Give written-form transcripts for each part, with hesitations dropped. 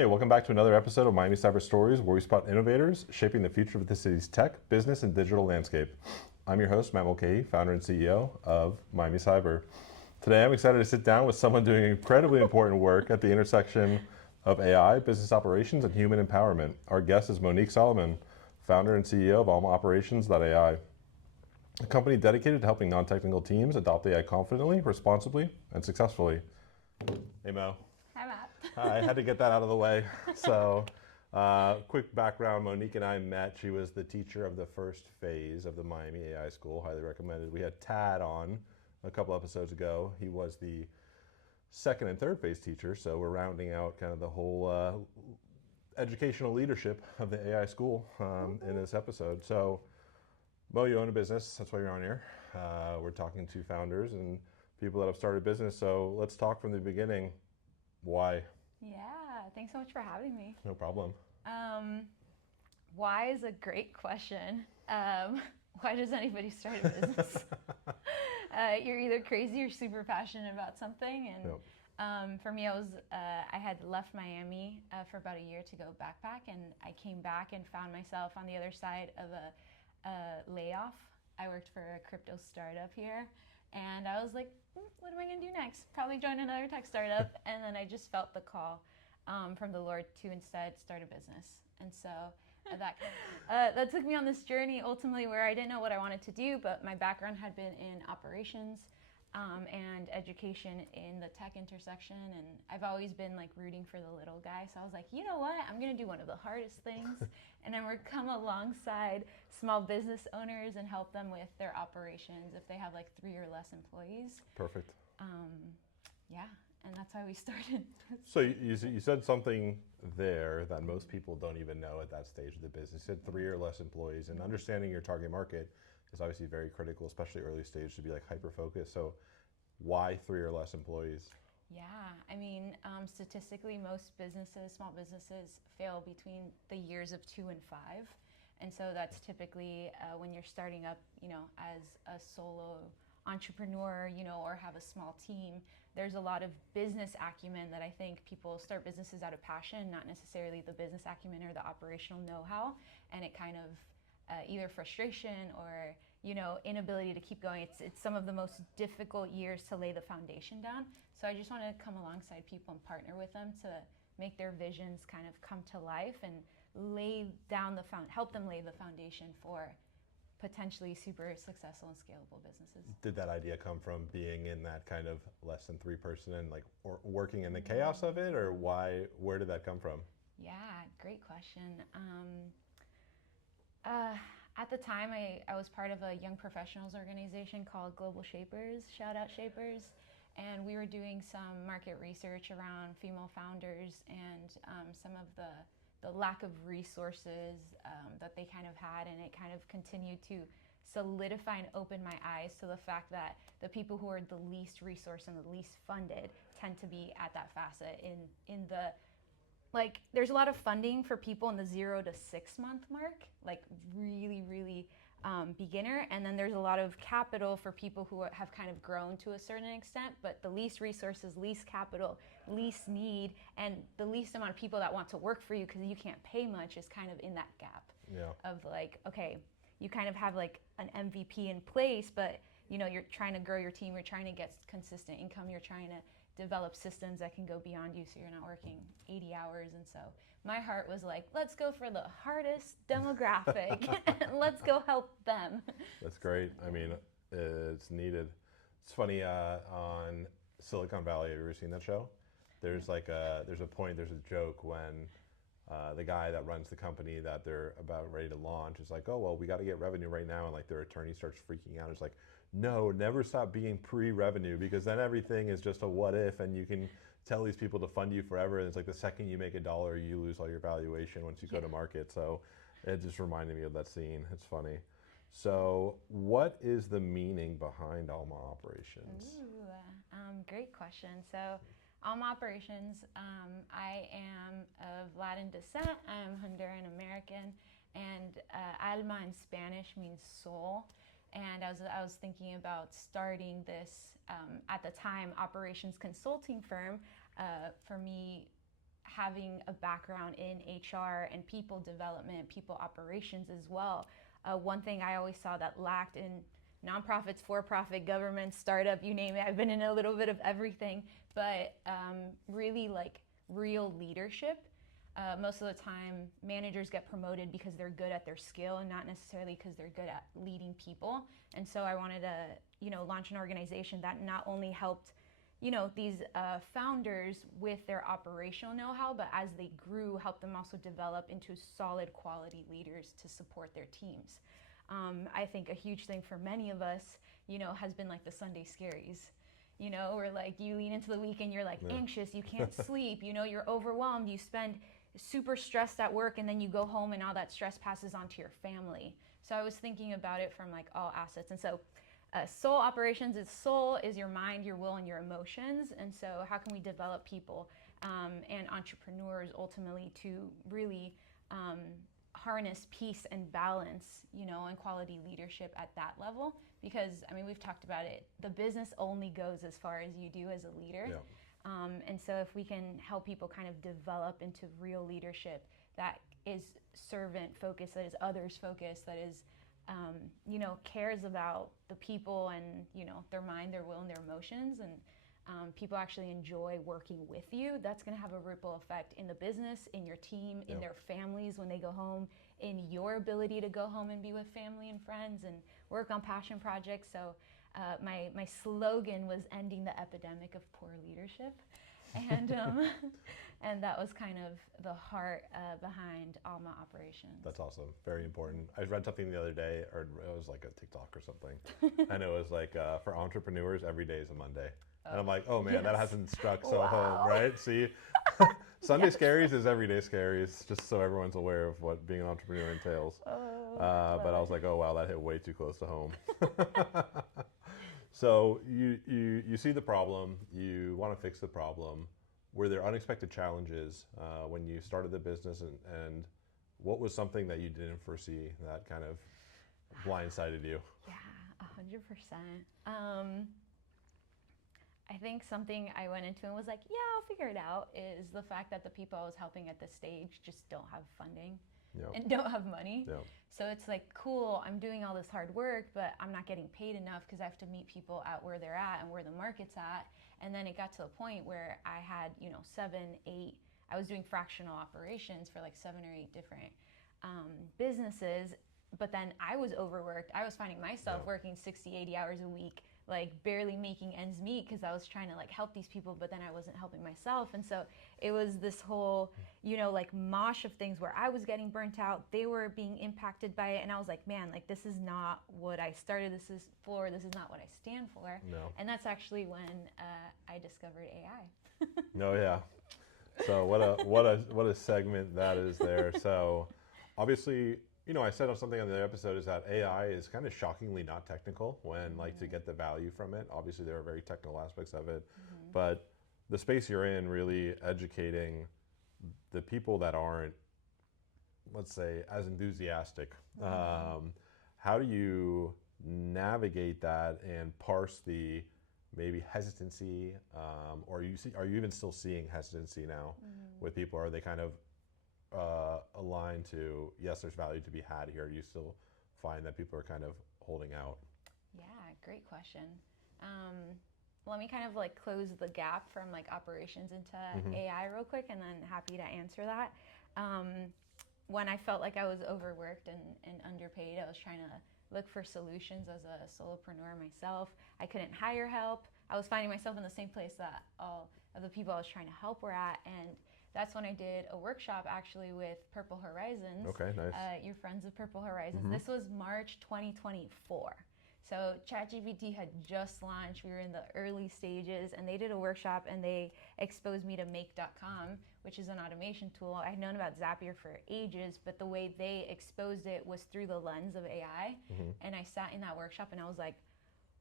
Hey, welcome back to another episode of Miami Cyber Stories, where we spot innovators shaping the future of the city's tech, business, and digital landscape. I'm your host, Matt Mulcahy, founder and CEO of Miami Cyber. Today, I'm excited to sit down with someone doing incredibly important work at the intersection of AI, business operations, and human empowerment. Our guest is Monique Salomon, founder and CEO of Almaoperations.ai, a company dedicated to helping non-technical teams adopt AI confidently, responsibly, and successfully. Hey, Mo. Hi, Matt. I had to get that out of the way. So, quick background, Monique and I met. She was the teacher of the first phase of the Miami AI School, highly recommended. We had Tad on a couple episodes ago. He was the second and third phase teacher, so we're rounding out kind of the whole educational leadership of the AI School in this episode. So, Mo, you own a business, that's why you're on here. We're talking to founders and people that have started business, so let's talk from the beginning. Why? Yeah, thanks so much for having me. No problem. Why is a great question. Why does anybody start a business? You're either crazy or super passionate about something. And Yep. for me, I had left Miami for about a year to go backpack, and I came back and found myself on the other side of a layoff. I worked for a crypto startup here. And I was like, what am I going to do next? Probably join another tech startup. And then I just felt the call from the Lord to instead start a business. And so that took me on this journey ultimately where I didn't know what I wanted to do, but my background had been in operations and education in the tech intersection. And I've always been like rooting for the little guy. So I was like, you know what? I'm going to do one of the hardest things. And I'm going to come alongside small business owners and help them with their operations if they have like 3 or less employees. Perfect. Yeah, and that's how we started. So you said something there that most people don't even know at that stage of the business. You said 3 or less employees, and understanding your target market is obviously very critical, especially early stage, to be like hyper-focused. So why 3 or less employees? Yeah, I mean, statistically, most businesses, small businesses, fail between the years of 2 and 5. And so that's typically when you're starting up, as a solo entrepreneur, or have a small team. There's a lot of business acumen that I think people start businesses out of passion, not necessarily the business acumen or the operational know-how. And it kind of either frustration or inability to keep going. It's some of the most difficult years to lay the foundation down. So I just want to come alongside people and partner with them to make their visions kind of come to life and help them lay the foundation for potentially super successful and scalable businesses. Did that idea come from being in that kind of less than 3 person and like or working in the chaos of it, or where did that come from? Yeah, great question. At the time, I was part of a young professionals organization called Global Shapers, shout out Shapers, and we were doing some market research around female founders and some of the lack of resources that they kind of had, and it kind of continued to solidify and open my eyes to the fact that the people who are the least resourced and the least funded tend to be at that facet in the there's a lot of funding for people in the 0 to 6 month mark, like really, really beginner. And then there's a lot of capital for people who have kind of grown to a certain extent, but the least resources, least capital, least need, and the least amount of people that want to work for you because you can't pay much is kind of in that gap of like, okay, you kind of have like an MVP in place, but you're trying to grow your team, you're trying to get consistent income, you're trying to develop systems that can go beyond you so you're not working 80 hours. And so my heart was like, let's go for the hardest demographic and let's go help them. That's great. I mean, it's needed. It's funny, on Silicon Valley, have you ever seen that show? There's there's a joke when the guy that runs the company that they're about ready to launch is like, oh, well, we got to get revenue right now. And like their attorney starts freaking out. It's like, no, never stop being pre-revenue, because then everything is just a what if, and you can tell these people to fund you forever. And it's like the second you make $1, you lose all your valuation once you go to market. So it just reminded me of that scene. It's funny. So what is the meaning behind Almaoperations? Great question. So Almaoperations, I am of Latin descent. I'm Honduran American, and alma in Spanish means soul. And I was thinking about starting this, at the time, operations consulting firm. For me, having a background in HR and people development, people operations as well, one thing I always saw that lacked in nonprofits, for-profit, government, startup, you name it. I've been in a little bit of everything, but really like real leadership. Most of the time, managers get promoted because they're good at their skill and not necessarily because they're good at leading people. And so I wanted to, launch an organization that not only helped, these founders with their operational know-how, but as they grew, helped them also develop into solid quality leaders to support their teams. I think a huge thing for many of us, has been like the Sunday scaries. Where like you lean into the week and you're like anxious, you can't sleep, you're overwhelmed, you spend super stressed at work, and then you go home and all that stress passes on to your family. So I was thinking about it from like all assets. And so soul operations is your mind, your will, and your emotions. And so how can we develop people and entrepreneurs ultimately to really harness peace and balance, and quality leadership at that level? Because we've talked about it, the business only goes as far as you do as a leader. Yeah. And so if we can help people kind of develop into real leadership that is servant focused, that is others focused, that is, cares about the people and, their mind, their will, and their emotions, and people actually enjoy working with you, that's going to have a ripple effect in the business, in your team, in their families when they go home, in your ability to go home and be with family and friends and work on passion projects. So my slogan was ending the epidemic of poor leadership, and and that was kind of the heart behind Almaoperations. That's awesome. Very important. I read something the other day, or it was like a TikTok or something, and it was like for entrepreneurs, every day is a Monday. And I'm like, oh man, that hasn't struck so home, right? See, Sunday Scaries is everyday Scaries, just so everyone's aware of what being an entrepreneur entails. But I was like, oh wow, that hit way too close to home. So you see the problem, you want to fix the problem. Were there unexpected challenges when you started the business, and what was something that you didn't foresee that kind of blindsided you? Yeah, 100%. I think something I went into and was like, yeah, I'll figure it out, is the fact that the people I was helping at this stage just don't have funding and don't have money. So it's like, cool, I'm doing all this hard work, but I'm not getting paid enough because I have to meet people at where they're at and where the market's at. And then it got to the point where I had, 7, 8, I was doing fractional operations for like 7 or 8 different businesses, but then I was overworked. I was finding myself working 60, 80 hours a week, like barely making ends meet because I was trying to like help these people, but then I wasn't helping myself. And so it was this whole, like mosh of things where I was getting burnt out, they were being impacted by it. And I was like, man, like this is not what I started this is for. This is not what I stand for. No. And that's actually when I discovered AI. No, yeah. So what a segment that is there. So obviously, I said something on the episode is that AI is kind of shockingly not technical when like to get the value from it. Obviously there are very technical aspects of it, but the space you're in really educating the people that aren't, let's say, as enthusiastic. How do you navigate that and parse the maybe hesitancy, or are you even still seeing hesitancy now with people? Are they kind of aligned to, yes, there's value to be had here? Do you still find that people are kind of holding out? Yeah, great question. Let me kind of like close the gap from like operations into AI real quick, and then happy to answer that. When I felt like I was overworked and underpaid, I was trying to look for solutions as a solopreneur myself. I couldn't hire help. I was finding myself in the same place that all of the people I was trying to help were at, and that's when I did a workshop actually with Purple Horizons. Okay, nice. Your friends of Purple Horizons. This was March 2024. So ChatGPT had just launched. We were in the early stages, and they did a workshop and they exposed me to Make.com, which is an automation tool. I had known about Zapier for ages, but the way they exposed it was through the lens of AI. And I sat in that workshop and I was like,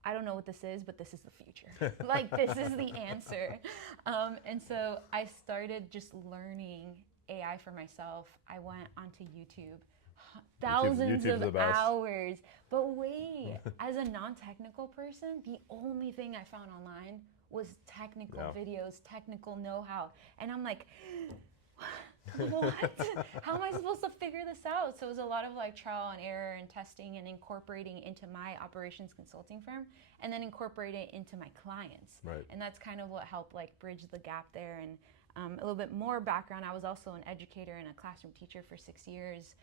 I don't know what this is, but this is the future. Like, this is the answer. And so I started just learning AI for myself. I went onto YouTube, thousands of hours. But wait, as a non-technical person, the only thing I found online was technical videos, technical know-how. And I'm like, what? How am I supposed to figure this out? So it was a lot of like trial and error and testing and incorporating into my operations consulting firm, and then incorporating it into my clients. Right. And that's kind of what helped like bridge the gap there. And a little bit more background, I was also an educator and a classroom teacher for 6 years.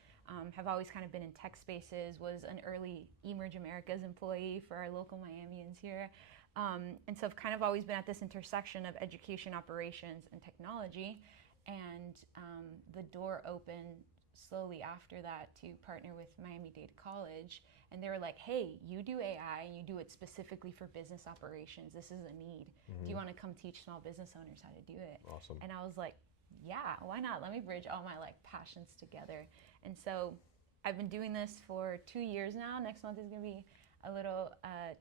Have always kind of been in tech spaces, was an early Emerge Americas employee for our local Miamians here. And so I've kind of always been at this intersection of education, operations, and technology. And the door opened slowly after that to partner with Miami-Dade College. And they were like, hey, you do AI and you do it specifically for business operations. This is a need. Do you want to come teach small business owners how to do it? Awesome. And I was like, yeah, why not? Let me bridge all my like passions together. And so I've been doing this for 2 years now. Next month is going to be a little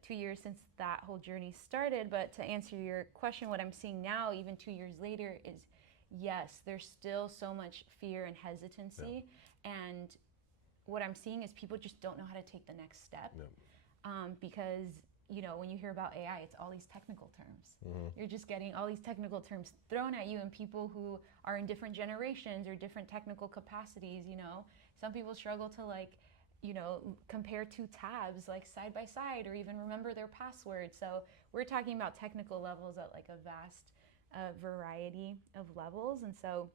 2 years since that whole journey started. But to answer your question, what I'm seeing now, even 2 years later, is yes, there's still so much fear and hesitancy. Yeah. And what I'm seeing is people just don't know how to take the next step. Yeah. Because, you know, when you hear about AI, it's all these technical terms. You're just getting all these technical terms thrown at you, and people who are in different generations or different technical capacities, you know, some people struggle to like, you know, compare two tabs like side by side or even remember their password. So we're talking about technical levels at like a vast variety of levels. And so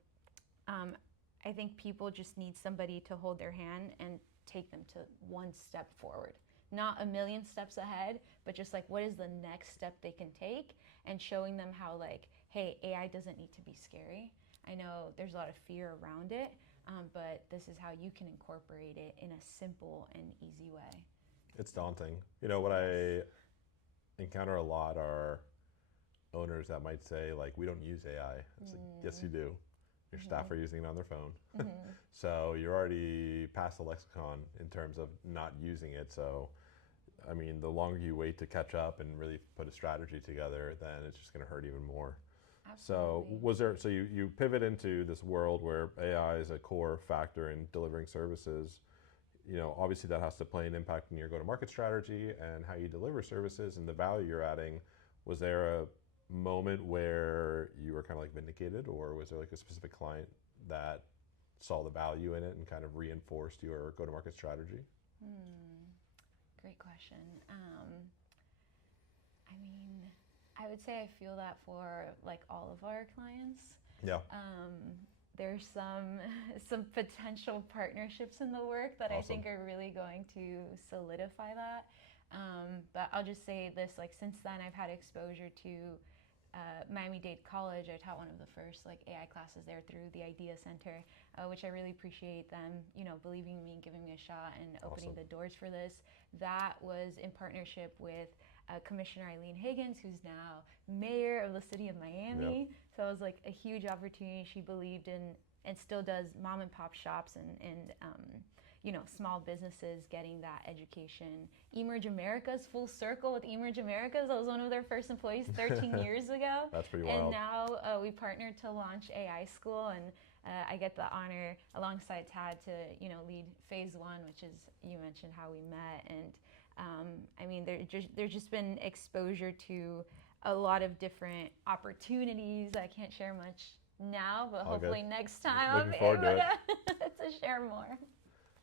I think people just need somebody to hold their hand and take them to one step forward. Not a million steps ahead, but just like what is the next step they can take, and showing them how like, hey, AI doesn't need to be scary. I know there's a lot of fear around it, but this is how you can incorporate it in a simple and easy way. It's daunting. You know, what I encounter a lot are owners that might say like, we don't use AI. It's like, yes, you do. Your staff are using it on their phone. So you're already past the lexicon in terms of not using it. So, I mean, the longer you wait to catch up and really put a strategy together, then it's just going to hurt even more. Absolutely. So you pivot into this world where AI is a core factor in delivering services. You know, obviously that has to play an impact in your go-to-market strategy and how you deliver services and the value you're adding. Was there a moment where you were kind of like vindicated, or was there like a specific client that saw the value in it and kind of reinforced your go-to-market strategy? Great question. I mean, I would say I feel that for like all of our clients. Yeah. There's some potential partnerships in the work that Awesome. I think are really going to solidify that. But I'll just say this, like since then I've had exposure to Miami-Dade College. I taught one of the first like AI classes there through the Idea Center, which I really appreciate them, you know, believing in me, giving me a shot, and opening the doors for this. That was in partnership with Commissioner Eileen Higgins, who's now mayor of the city of Miami. Yep. So it was like a huge opportunity. She believed in and still does mom and pop shops and you know, small businesses getting that education. Emerge Americas, full circle with Emerge Americas. I was one of their first employees 13 years ago. That's pretty wild. And now we partnered to launch AI School, and I get the honor alongside Tad to, you know, lead phase one, which is, you mentioned how we met. And I mean, there's just been exposure to a lot of different opportunities. I can't share much now, but hopefully next time I'll be able to share more.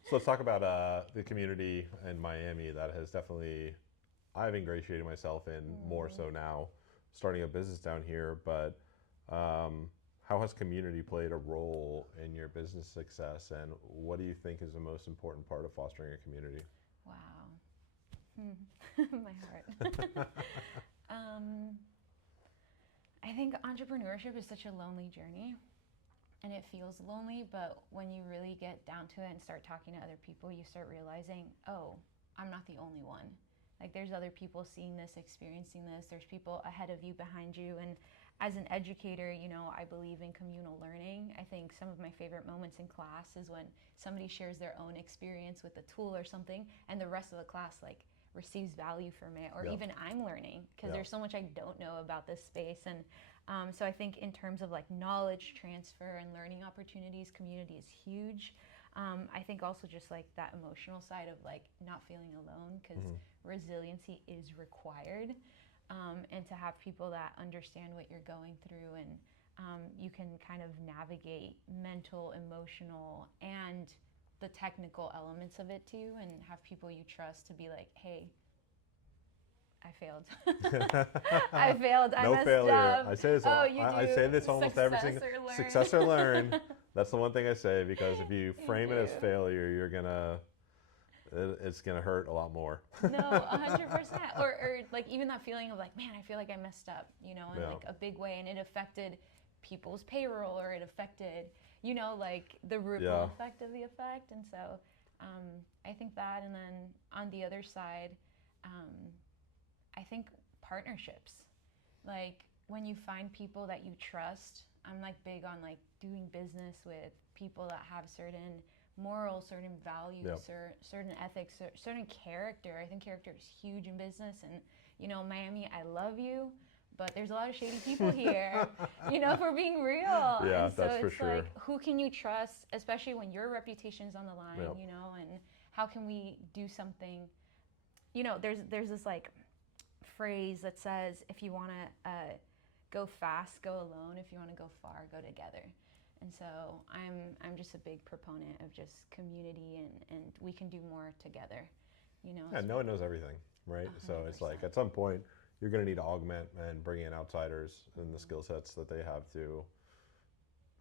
So let's talk about the community in Miami that has definitely, I've ingratiated myself in more so now, starting a business down here. But how has community played a role in your business success, and what do you think is the most important part of fostering a community? Wow. My heart. I think entrepreneurship is such a lonely journey. And it feels lonely, but when you really get down to it and start talking to other people, you start realizing, oh, I'm not the only one. Like there's other people seeing this, experiencing this. There's people ahead of you, behind you. And as an educator, you know, I believe in communal learning. I think some of my favorite moments in class is when somebody shares their own experience with a tool or something, and the rest of the class like receives value from it, or even I'm learning because there's so much I don't know about this space. And so I think in terms of like knowledge transfer and learning opportunities, community is huge. I think also just like that emotional side of like not feeling alone, because resiliency is required, and to have people that understand what you're going through and you can kind of navigate mental, emotional, and the technical elements of it too, and have people you trust to be like, hey, I failed. I failed. I No messed failure. up. I say this. Oh, you I do. say this almost every single Success or learn. success or learn. That's the one thing I say, because if you frame it as do. failure, it's gonna hurt a lot more. No, 100%. Or like even that feeling of like, man, I feel like I messed up, in Yeah. like a big way, and it affected people's payroll, or it affected, like the ripple Yeah. effect of the effect. And so I think that, and then on the other side, I think partnerships, like when you find people that you trust. I'm like big on like doing business with people that have certain morals, certain values, Yep. or certain ethics, or certain character. I think character is huge in business. And Miami, I love you, but there's a lot of shady people here. If we're being real. Yeah, and so that's for it's sure. like, who can you trust, especially when your reputation's on the line? Yep. And how can we do something? There's this like phrase that says, if you want to go fast, go alone. If you want to go far, go together. And so I'm just a big proponent of just community, and we can do more together. Yeah, no one knows everything, right? So it's like 100%. at some point you're going to need to augment and bring in outsiders and the skill sets that they have to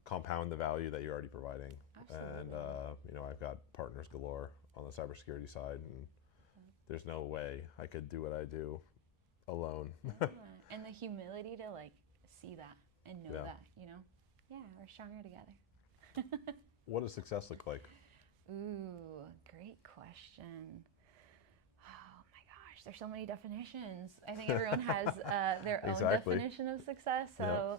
compound the value that you're already providing. Absolutely. And I've got partners galore on the cybersecurity side, and there's no way I could do what I do alone. Yeah. And the humility to like see that and know Yeah. that, yeah, we're stronger together. What does success look like? Ooh, great question. Oh my gosh, there's so many definitions. I think everyone has their own Exactly. definition of success. So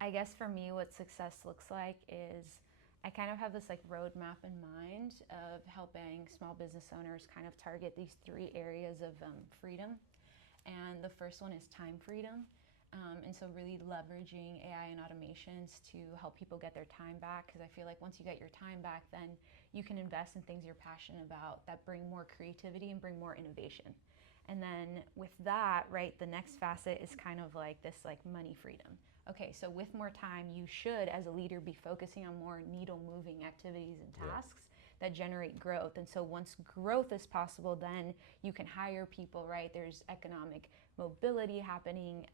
I guess for me, what success looks like is I kind of have this like roadmap in mind of helping small business owners kind of target these 3 areas of freedom. And the first one is time freedom. And so really leveraging AI and automations to help people get their time back, because I feel like once you get your time back, then you can invest in things you're passionate about that bring more creativity and bring more innovation. And then with that, right, the next facet is kind of like this like money freedom. Okay, so with more time, you should, as a leader, be focusing on more needle-moving activities and tasks that generate growth. And so once growth is possible, then you can hire people, right? There's economic mobility happening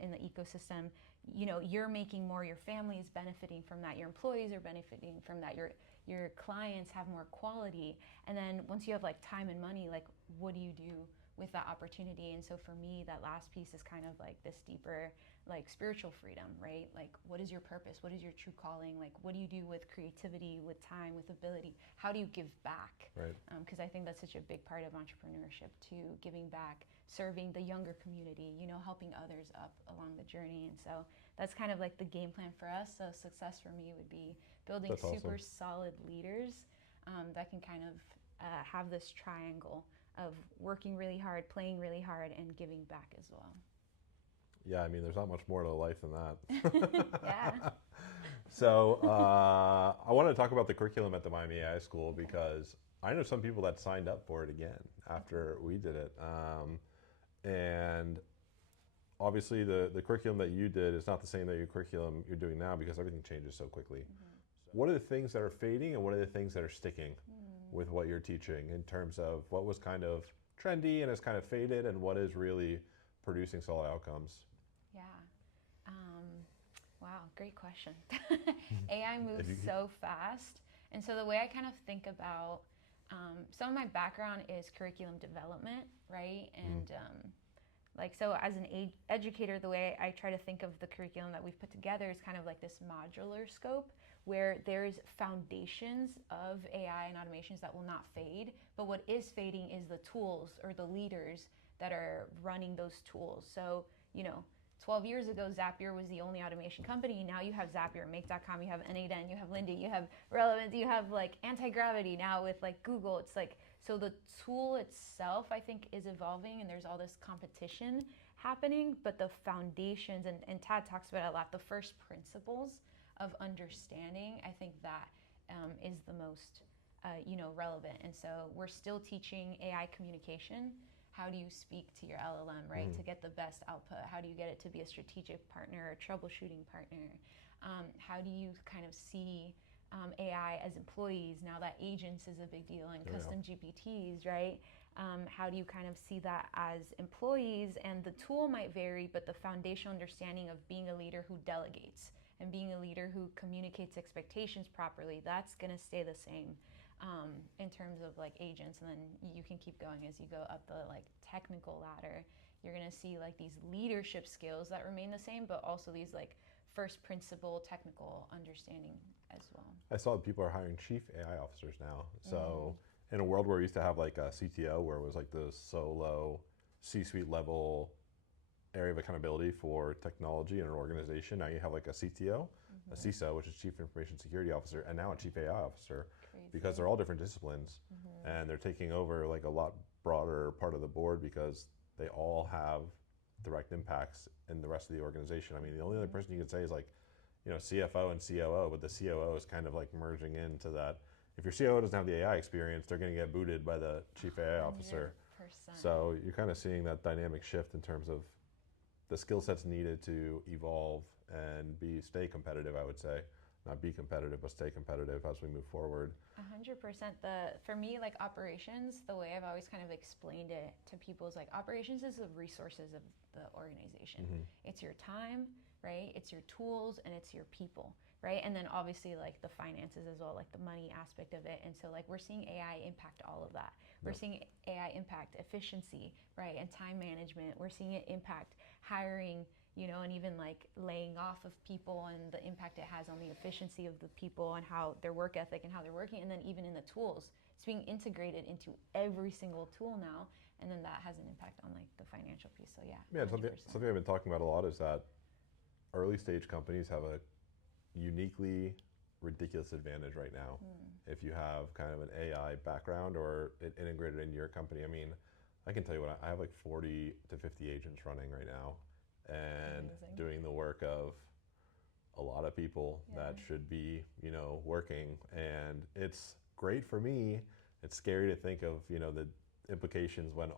in the ecosystem. You're making more, your family is benefiting from that, your employees are benefiting from that, your clients have more quality. And then once you have like time and money, like what do you do with that opportunity? And so for me, that last piece is kind of like this deeper like spiritual freedom, right? Like what is your purpose? What is your true calling? Like what do you do with creativity, with time, with ability? How do you give back? Right. Because I think that's such a big part of entrepreneurship too, giving back, serving the younger community, helping others up along the journey. And so that's kind of like the game plan for us. So success for me would be building That's super awesome. solid leaders that can kind of have this triangle of working really hard, playing really hard, and giving back as well. Yeah, I mean, there's not much more to life than that. Yeah. So I want to talk about the curriculum at the Miami AI School, because I know some people that signed up for it again after we did it. And obviously the curriculum that you did is not the same that your curriculum you're doing now, because everything changes so quickly. What are the things that are fading and what are the things that are sticking with what you're teaching, in terms of what was kind of trendy and has kind of faded, and what is really producing solid outcomes? Yeah. Wow, great question. AI moves so fast. And so the way I kind of think about some of my background is curriculum development, right? And so as an educator, the way I try to think of the curriculum that we've put together is kind of like this modular scope, where there's foundations of AI and automations that will not fade, but what is fading is the tools or the leaders that are running those tools. So, 12 years ago, Zapier was the only automation company. Now you have Zapier, Make.com, you have N8N, you have Lindy, you have Relevance, you have like Anti-Gravity now with like Google. It's like, so the tool itself, I think, is evolving, and there's all this competition happening, but the foundations, and Tad talks about it a lot, the first principles of understanding, I think that is the most relevant. And so we're still teaching AI communication, how do you speak to your LLM, right, to get the best output? How do you get it to be a strategic partner, a troubleshooting partner? How do you kind of see AI as employees now that agents is a big deal and custom GPTs, right? How do you kind of see that as employees? And the tool might vary, but the foundational understanding of being a leader who delegates and being a leader who communicates expectations properly, that's going to stay the same in terms of like agents. And then you can keep going as you go up the like technical ladder. You're going to see like these leadership skills that remain the same, but also these like first principle technical understanding as well. I saw that people are hiring chief AI officers now. So in a world where we used to have like a CTO, where it was like the solo C-suite level area of accountability for technology in an organization, now you have like a CTO, a CISO, which is Chief Information Security Officer, and now a Chief AI Officer. Crazy. Because they're all different disciplines, and they're taking over like a lot broader part of the board because they all have direct impacts in the rest of the organization. I mean, the only other person you could say is like, you know, CFO and COO, but the COO is kind of like merging into that. If your COO doesn't have the AI experience, they're going to get booted by the Chief AI Officer. 100%. So you're kind of seeing that dynamic shift in terms of the skill sets needed to evolve and stay competitive, I would say. Not be competitive, but stay competitive as we move forward. 100%. For me, like operations, the way I've always kind of explained it to people is like operations is the resources of the organization. It's your time, right? It's your tools and it's your people, right? And then obviously like the finances as well, like the money aspect of it. And so like we're seeing AI impact all of that. We're seeing AI impact efficiency, right? And time management. We're seeing it impact hiring, you know, and even like laying off of people and the impact it has on the efficiency of the people and how their work ethic and how they're working. And then even in the tools, it's being integrated into every single tool now. And then that has an impact on like the financial piece. So yeah. Yeah, something I've been talking about a lot is that early stage companies have a uniquely ridiculous advantage right now. If you have kind of an AI background or it integrated into your company. I mean, I can tell you what, I have like 40 to 50 agents running right now and doing the work of a lot of people that should be, you know, working. And it's great for me. It's scary to think of, you know, the implications when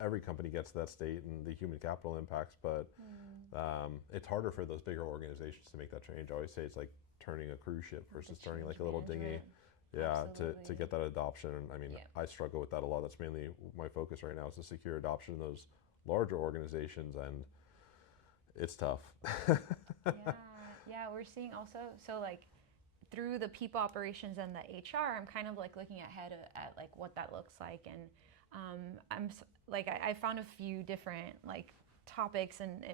every company gets to that state and the human capital impacts, but it's harder for those bigger organizations to make that change. I always say it's like turning a cruise ship versus turning like a little dinghy. Yeah, to get that adoption. I mean, I struggle with that a lot. That's mainly my focus right now, is to secure adoption in those larger organizations, and it's tough. Yeah, we're seeing also, so like through the people operations and the HR, I'm kind of like looking ahead at like what that looks like. And I found a few different like topics and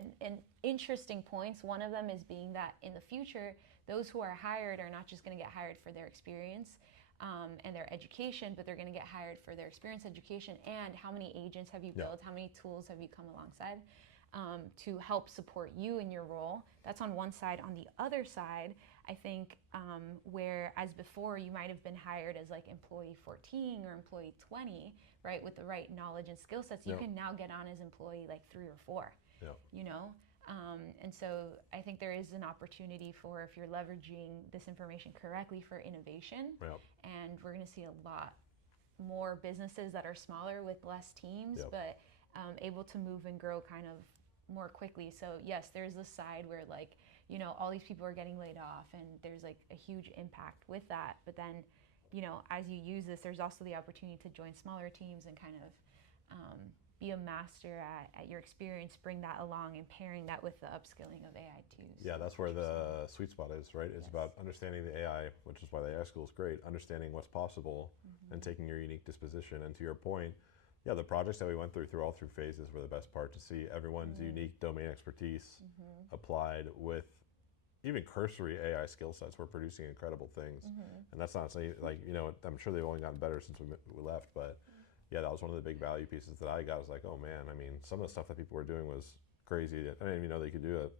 interesting points. One of them is being that in the future, those who are hired are not just going to get hired for their experience and their education, but they're going to get hired for their experience, education, and how many agents have you built, how many tools have you come alongside to help support you in your role. That's on one side. On the other side, I think whereas before you might have been hired as like employee 14 or employee 20, right, with the right knowledge and skill sets, you can now get on as employee like 3 or 4, you know? And so I think there is an opportunity for, if you're leveraging this information correctly, for innovation. And we're going to see a lot more businesses that are smaller with less teams, but able to move and grow kind of more quickly. So yes, there's this side where like, you know, all these people are getting laid off and there's like a huge impact with that. But then, you know, as you use this, there's also the opportunity to join smaller teams and kind of be a master at your experience, bring that along and pairing that with the upskilling of AI too. So yeah, that's where the sweet spot is, right? It's about understanding the AI, which is why the AI school is great, understanding what's possible and taking your unique disposition. And to your point, yeah, the projects that we went through all through phases were the best part, to see everyone's unique domain expertise applied with even cursory AI skill sets. We're producing incredible things. And that's not saying, like, you know, I'm sure they've only gotten better since we left, but yeah, that was one of the big value pieces that I got. I was like, oh man, I mean, some of the stuff that people were doing was crazy. I didn't even know they could do it.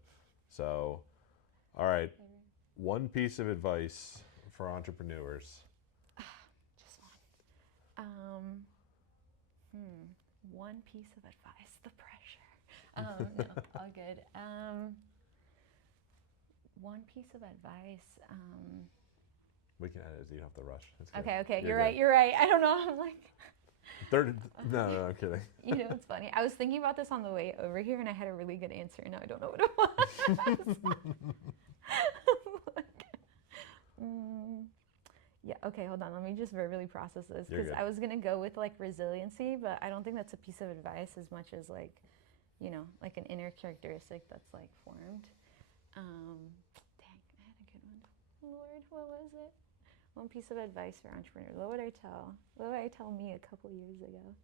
So, all right, one piece of advice for entrepreneurs. Just one. One piece of advice, the pressure. No, all good. One piece of advice. We can edit it, so you don't have to rush. Okay, you're right. I don't know. I'm like, No, I'm kidding. You know, it's funny. I was thinking about this on the way over here, and I had a really good answer. Now I don't know what it was. Yeah. Okay. Hold on. Let me just verbally process this You're because good. I was gonna go with like resiliency, but I don't think that's a piece of advice as much as like, you know, like an inner characteristic that's like formed. Dang, I had a good one. Lord, what was it? One piece of advice for entrepreneurs. What would I tell? What would I tell me a couple years ago?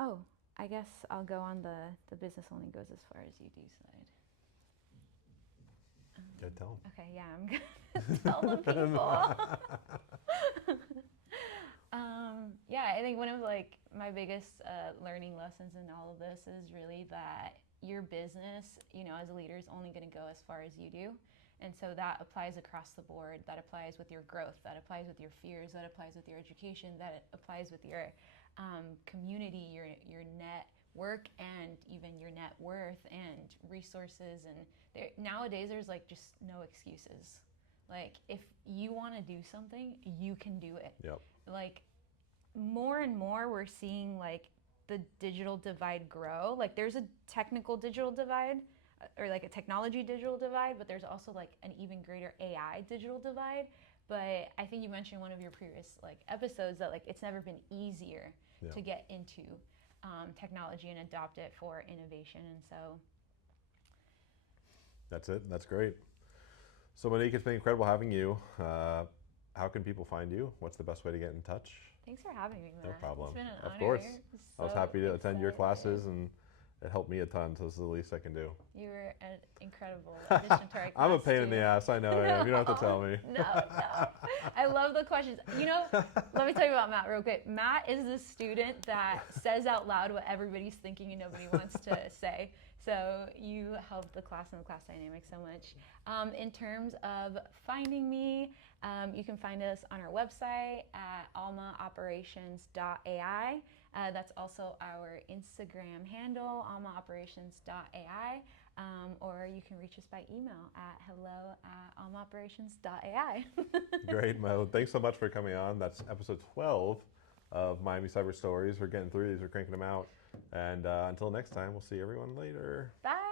Oh, I guess I'll go on the business only goes as far as you do side. Yeah, tell 'em. Okay, yeah, I'm gonna tell the people. Yeah, I think one of like my biggest learning lessons in all of this is really that your business, you know, as a leader is only going to go as far as you do. And so that applies across the board. That applies with your growth. That applies with your fears. That applies with your education. That applies with your community, your network, and even your net worth and resources. And nowadays, there's like just no excuses. Like if you want to do something, you can do it. Yep. Like more and more, we're seeing like the digital divide grow. Like there's a technical digital divide or like a technology digital divide, but there's also like an even greater AI digital divide. But I think you mentioned one of your previous like episodes that like it's never been easier to get into technology and adopt it for innovation. And so That's it. That's great. So Monique, it's been incredible having you. How can people find you? What's the best way to get in touch? thanks for having me, Matt. No problem. It's been an honor. Of course. So I was happy to attend your excited. classes, and it helped me a ton, so this is the least I can do. You were an incredible addition to our class. I'm a pain in the too. ass, I know I am. You don't have to tell me. No. I love the questions. You know, let me tell you about Matt real quick. Matt is the student that says out loud what everybody's thinking and nobody wants to say. So you helped the class and the class dynamic so much. In terms of finding me, you can find us on our website at Almaoperations.ai. That's also our Instagram handle, Almaoperations.ai. Or you can reach us by email at hello@almaoperations.ai. Great, Mo. Thanks so much for coming on. That's episode 12 of Miami Cyber Stories. We're getting through these. We're cranking them out. And until next time, we'll see everyone later. Bye.